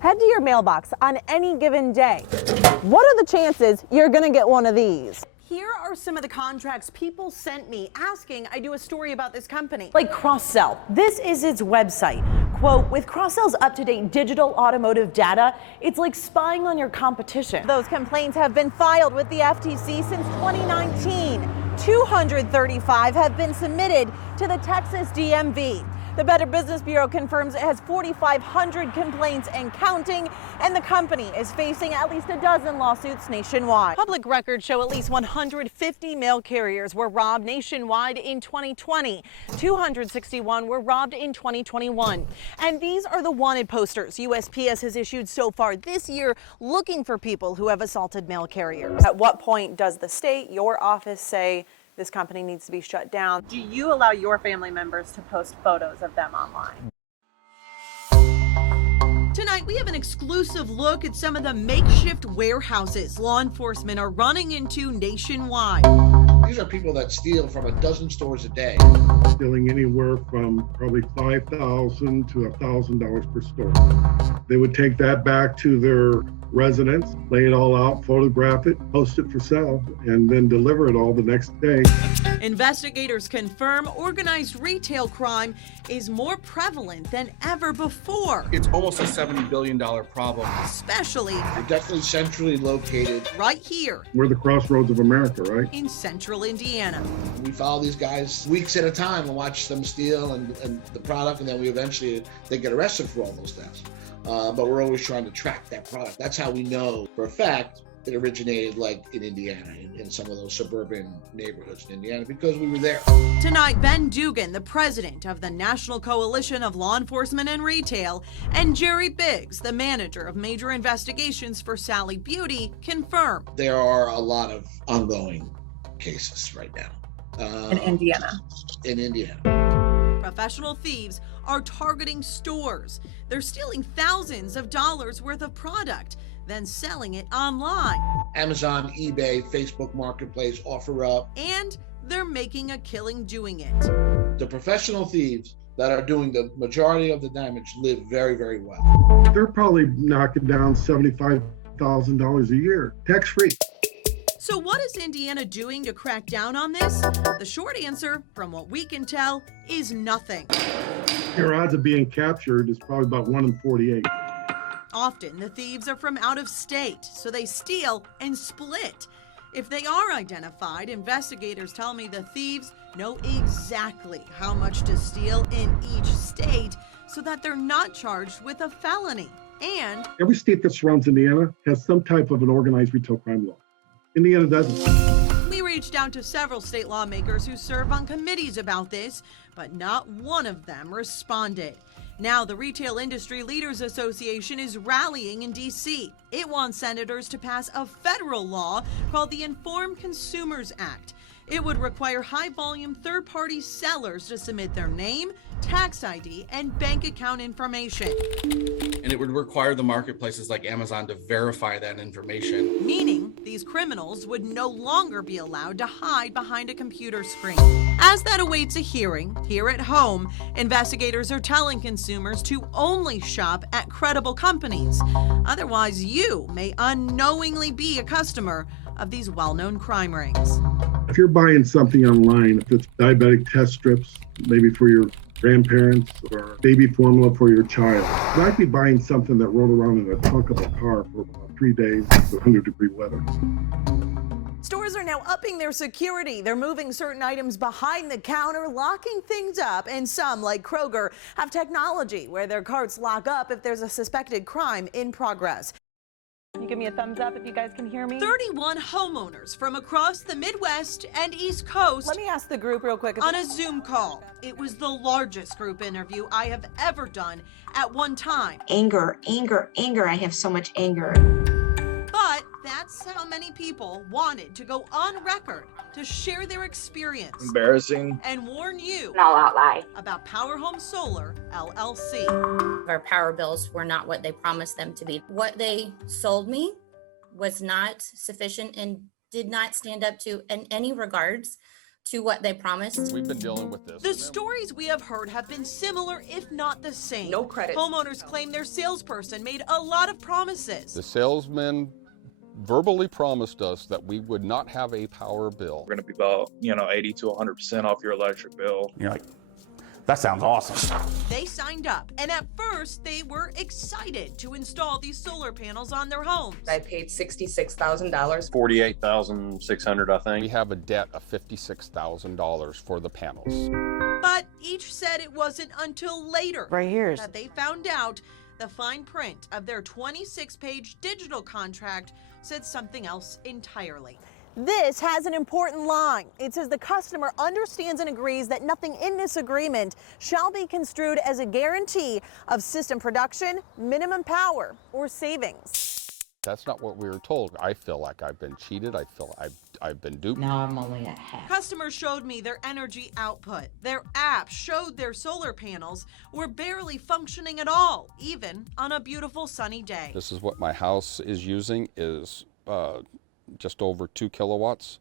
Head to your mailbox on any given day. What are the chances you're gonna get one of these? Here are some of the contracts people sent me asking I do a story about this company. Like Cross-Sell. This is its website. Quote, with Cross-Sell's up-to-date digital automotive data, it's like spying on your competition. Those complaints have been filed with the FTC since 2019. 235 have been submitted to the Texas DMV. The Better Business Bureau confirms it has 4,500 complaints and counting, and the company is facing at least a dozen lawsuits nationwide. Public records show at least 150 mail carriers were robbed nationwide in 2020. 261 were robbed in 2021. And these are the wanted posters USPS has issued so far this year looking for people who have assaulted mail carriers. At what point does the state, your office, say this company needs to be shut down? Do you allow your family members to post photos of them online? Tonight, we have an exclusive look at some of the makeshift warehouses law enforcement are running into nationwide. These are people that steal from a dozen stores a day. Stealing anywhere from probably $5,000 to $1,000 per store. They would take that back to their residence, lay it all out, photograph it, post it for sale, and then deliver it all the next day. Investigators confirm organized retail crime is more prevalent than ever before. It's almost a $70 billion problem. Especially, We're definitely centrally located. right here We're the crossroads of America, right? in central Indiana. We follow these guys weeks at a time and watch them steal and the product, and then they get arrested for all those thefts. But we're always trying to track that product. That's how we know for a fact it originated like in Indiana, in some of those suburban neighborhoods in Indiana, because we were there. Tonight, Ben Dugan, the president of the National Coalition of Law Enforcement and Retail, and Jerry Biggs, the manager of major investigations for Sally Beauty, confirm. There are a lot of ongoing cases right now. In Indiana. In Indiana. Professional thieves are targeting stores. They're stealing thousands of dollars worth of product, then selling it online. Amazon, eBay, Facebook Marketplace, OfferUp. And they're making a killing doing it. The professional thieves that are doing the majority of the damage live very, very well. They're probably knocking down $75,000 a year, tax-free. So what is Indiana doing to crack down on this? The short answer, from what we can tell, is nothing. Your odds of being captured is probably about 1 in 48. Often, the thieves are from out of state, so they steal and split. If they are identified, investigators tell me the thieves know exactly how much to steal in each state so that they're not charged with a felony. And Every state that surrounds Indiana has some type of an organized retail crime law. Indiana doesn't. we reached out to several state lawmakers who serve on committees about this, but not one of them responded. Now, the Retail Industry Leaders Association is rallying in D.C. It wants senators to pass a federal law called the Informed Consumers Act. It would require high-volume third-party sellers to submit their name, tax ID, and bank account information. And it would require the marketplaces like Amazon to verify that information. Meaning these criminals would no longer be allowed to hide behind a computer screen. As that awaits a hearing, here at home, investigators are telling consumers to only shop at credible companies. Otherwise, you may unknowingly be a customer of these well-known crime rings. If you're buying something online, if it's diabetic test strips, maybe for your grandparents or baby formula for your child, you might be buying something that rolled around in the trunk of a car for about 3 days in 100-degree weather. Stores are now upping their security. They're moving certain items behind the counter, locking things up, and some, like Kroger, have technology where their carts lock up if there's a suspected crime in progress. Can you give me a thumbs up if you guys can hear me? 31 homeowners from across the Midwest and East Coast. Let me ask the group real quick. On a Zoom call. It was the largest group interview I have ever done at one time. Anger. I have so much anger. But that's how many people wanted to go on record to share their experience. Embarrassing. And warn you An all-out lie. about Power Home Solar, LLC. Our power bills were not what they promised them to be. What they sold me was not sufficient and did not stand up to, in any regards, to what they promised. We've been dealing with this. The stories we have heard have been similar, if not the same. No credit. Homeowners claim their salesperson made a lot of promises. The salesman verbally promised us that we would not have a power bill. We're going to be about, 80 to 100% off your electric bill. You're like, that sounds awesome. They signed up, and at first they were excited to install these solar panels on their homes. I paid $66,000. $48,600, I think. We have a debt of $56,000 for the panels. But each said it wasn't until later Right here. that they found out the fine print of their 26-page digital contract said something else entirely. This has an important line. It says the customer understands and agrees that nothing in this agreement shall be construed as a guarantee of system production, minimum power, or savings. That's not what we were told. I feel like I've been cheated. I feel I've been duped. Now I'm only at half. Customers showed me their energy output. Their app showed their solar panels were barely functioning at all, even on a beautiful sunny day. This is what my house is using is just over 2 kilowatts,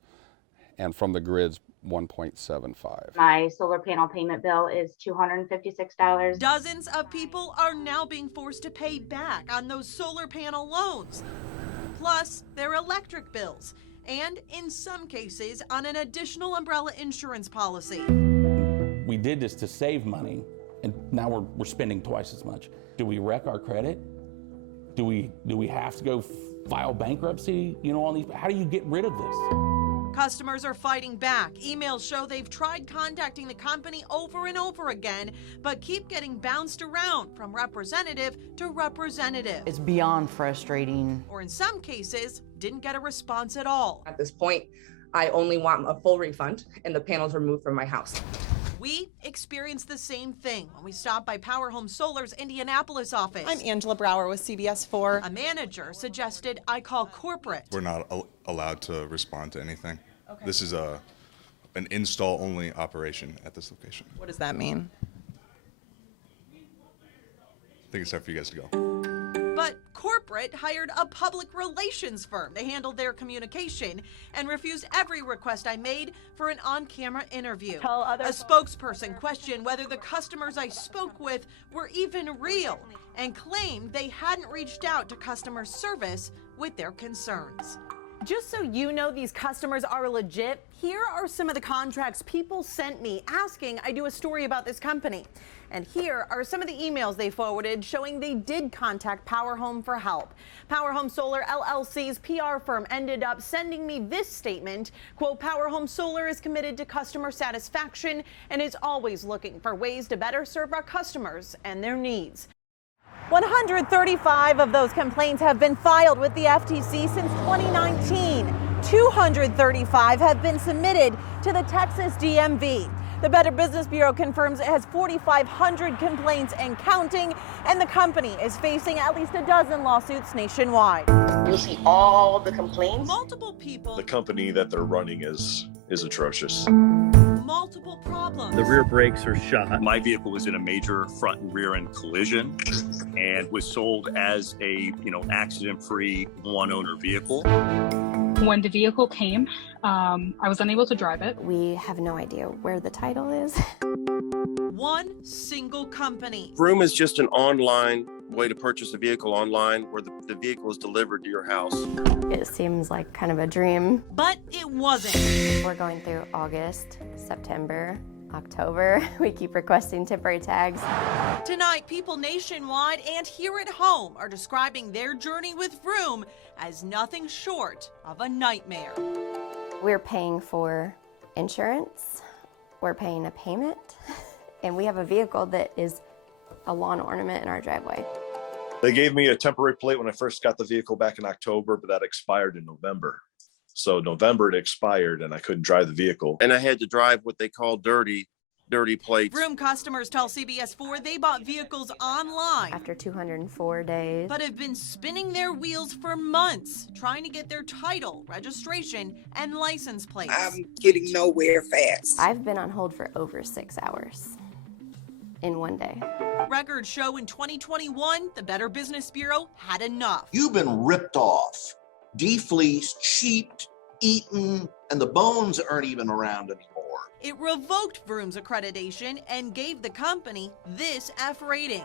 and from the grid's 1.75. My solar panel payment bill is $256. Dozens of people are now being forced to pay back on those solar panel loans, plus their electric bills, and in some cases on an additional umbrella insurance policy. We did this to save money, and now we're spending twice as much. Do we wreck our credit? Do we have to go file bankruptcy? On these, how do you get rid of this? Customers are fighting back. Emails show they've tried contacting the company over and over again, but keep getting bounced around from representative to representative. It's beyond frustrating. Or in some cases, didn't get a response at all. At this point, I only want a full refund and the panels removed from my house. We experienced the same thing when we stopped by Power Home Solar's Indianapolis office. I'm AngelaJBrauer with CBS4. A manager suggested I call corporate. We're not allowed to respond to anything. Okay. This is an install-only operation at this location. What does that mean? I think it's time for you guys to go. But corporate hired a public relations firm to handle their communication and refused every request I made for an on-camera interview. A spokesperson questioned whether the customers I spoke with were even real and claimed they hadn't reached out to customer service with their concerns. Just so you know these customers are legit, here are some of the contracts people sent me asking I do a story about this company. And here are some of the emails they forwarded showing they did contact Power Home for help. Power Home Solar LLC's PR firm ended up sending me this statement, quote, Power Home Solar is committed to customer satisfaction and is always looking for ways to better serve our customers and their needs. 135 of those complaints have been filed with the FTC since 2019. 235 have been submitted to the Texas DMV. The Better Business Bureau confirms it has 4,500 complaints and counting, and the company is facing at least a dozen lawsuits nationwide. You'll see all the complaints. Multiple people. The company that they're running is atrocious. Multiple problems. The rear brakes are shot. My vehicle was in a major front and rear end collision and was sold as a, accident-free one-owner vehicle. When the vehicle came, I was unable to drive it. We have no idea where the title is. One single company. Vroom is just an online way to purchase a vehicle online where the vehicle is delivered to your house. It seems like kind of a dream. But it wasn't. We're going through August, September, October. We keep requesting temporary tags. Tonight, people nationwide and here at home are describing their journey with Vroom as nothing short of a nightmare. We're paying for insurance, we're paying a payment, and we have a vehicle that is a lawn ornament in our driveway. They gave me a temporary plate when I first got the vehicle back in October, but that expired in November. So November it expired and I couldn't drive the vehicle. And I had to drive what they call dirty plates. Vroom customers tell CBS4 they bought vehicles online After 204 days. but have been spinning their wheels for months trying to get their title, registration, and license plates. I'm getting nowhere fast. I've been on hold for over 6 hours in one day. Records show in 2021, the Better Business Bureau had enough. You've been ripped off, defleeced, cheaped, eaten, and the bones aren't even around anymore. It revoked Vroom's accreditation and gave the company this F rating.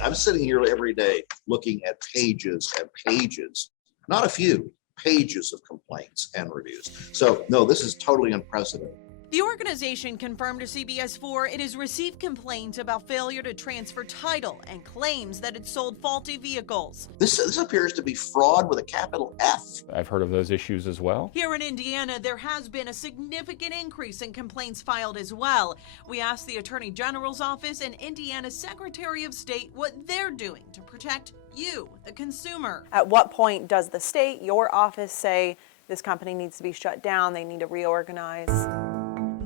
I'm sitting here every day looking at pages and pages, not a few, pages of complaints and reviews. So no, this is totally unprecedented. The organization confirmed to CBS 4 it has received complaints about failure to transfer title and claims that it sold faulty vehicles. This appears to be fraud with a capital F. I've heard of those issues as well. Here in Indiana, there has been a significant increase in complaints filed as well. We asked the Attorney General's office and Indiana's Secretary of State what they're doing to protect you, the consumer. At what point does the state, your office, say this company needs to be shut down, they need to reorganize?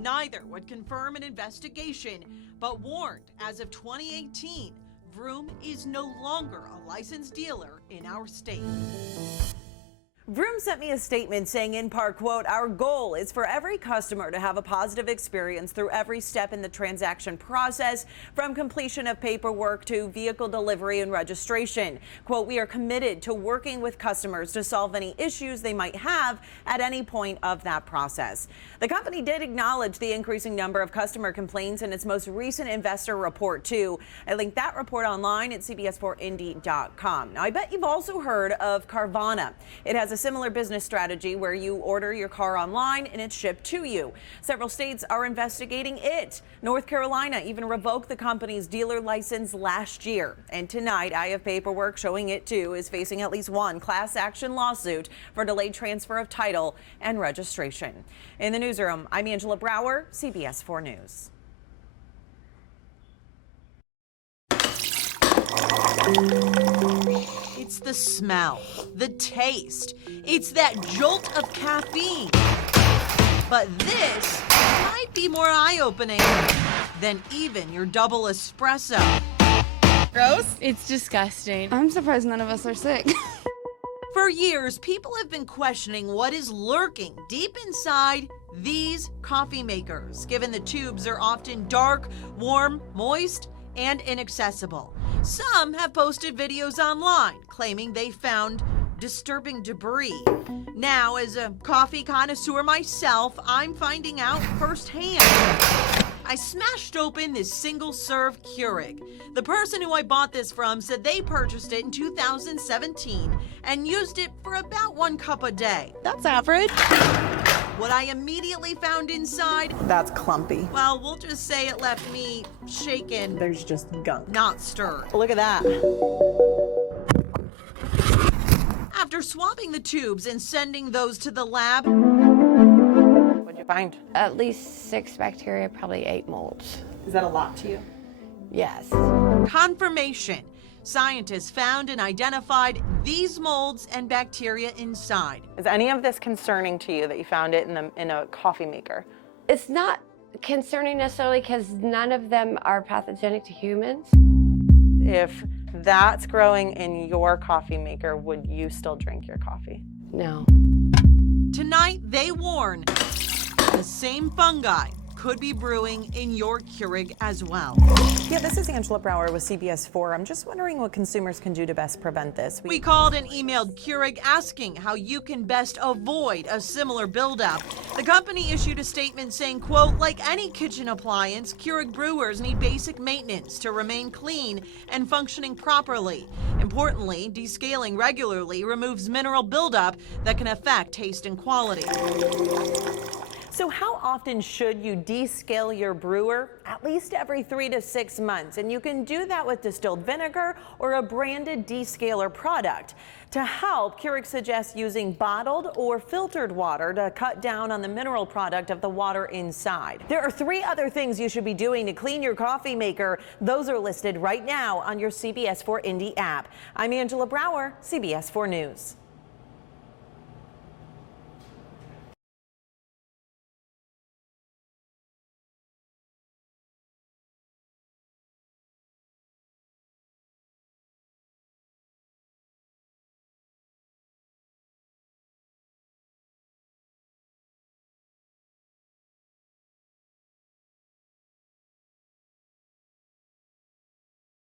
Neither would confirm an investigation, but warned as of 2018, Vroom is no longer a licensed dealer in our state. Vroom sent me a statement saying in part, quote, "Our goal is for every customer to have a positive experience through every step in the transaction process, from completion of paperwork to vehicle delivery and registration. Quote, we are committed to working with customers to solve any issues they might have at any point of that process." The company did acknowledge the increasing number of customer complaints in its most recent investor report, too. I linked that report online at cbs4indy.com. Now, I bet you've also heard of Carvana. It has a similar business strategy where you order your car online and it's shipped to you. Several states are investigating it. North Carolina even revoked the company's dealer license last year. And tonight, I have paperwork showing it too is facing at least one class action lawsuit for delayed transfer of title and registration. In the newsroom, I'm Angela Brauer, CBS 4 News. It's the smell, the taste. It's that jolt of caffeine. But this might be more eye-opening than even your double espresso. Gross? It's disgusting. I'm surprised none of us are sick. For years, people have been questioning what is lurking deep inside these coffee makers, given the tubes are often dark, warm, moist, and inaccessible. Some have posted videos online claiming they found disturbing debris. Now, as a coffee connoisseur myself, I'm finding out firsthand. I smashed open this single-serve Keurig. The person who I bought this from said they purchased it in 2017 and used it for about 1 cup a day. That's average. What I immediately found inside, That's clumpy. well, we'll just say it left me shaken, There's just gunk. not stirred. Look at that. After swapping the tubes and sending those to the lab, What'd you find? At least 6 bacteria, probably 8 molds. Is that a lot to you? Yes. confirmation. Scientists found and identified these molds and bacteria inside. Is any of this concerning to you that you found it in a coffee maker? It's not concerning necessarily because none of them are pathogenic to humans. If that's growing in your coffee maker, would you still drink your coffee? No. Tonight, they warn the same fungi could be brewing in your Keurig as well. Yeah, this is Angela Brauer with CBS 4. I'm just wondering what consumers can do to best prevent this. We called and emailed Keurig asking how you can best avoid a similar buildup. The company issued a statement saying, quote, like any kitchen appliance, Keurig brewers need basic maintenance to remain clean and functioning properly. Importantly, descaling regularly removes mineral buildup that can affect taste and quality. So how often should you descale your brewer? At least every 3 to 6 months. And you can do that with distilled vinegar or a branded descaler product. To help, Keurig suggests using bottled or filtered water to cut down on the mineral product of the water inside. There are 3 other things you should be doing to clean your coffee maker. Those are listed right now on your CBS 4 Indy app. I'm Angela Brauer, CBS 4 News.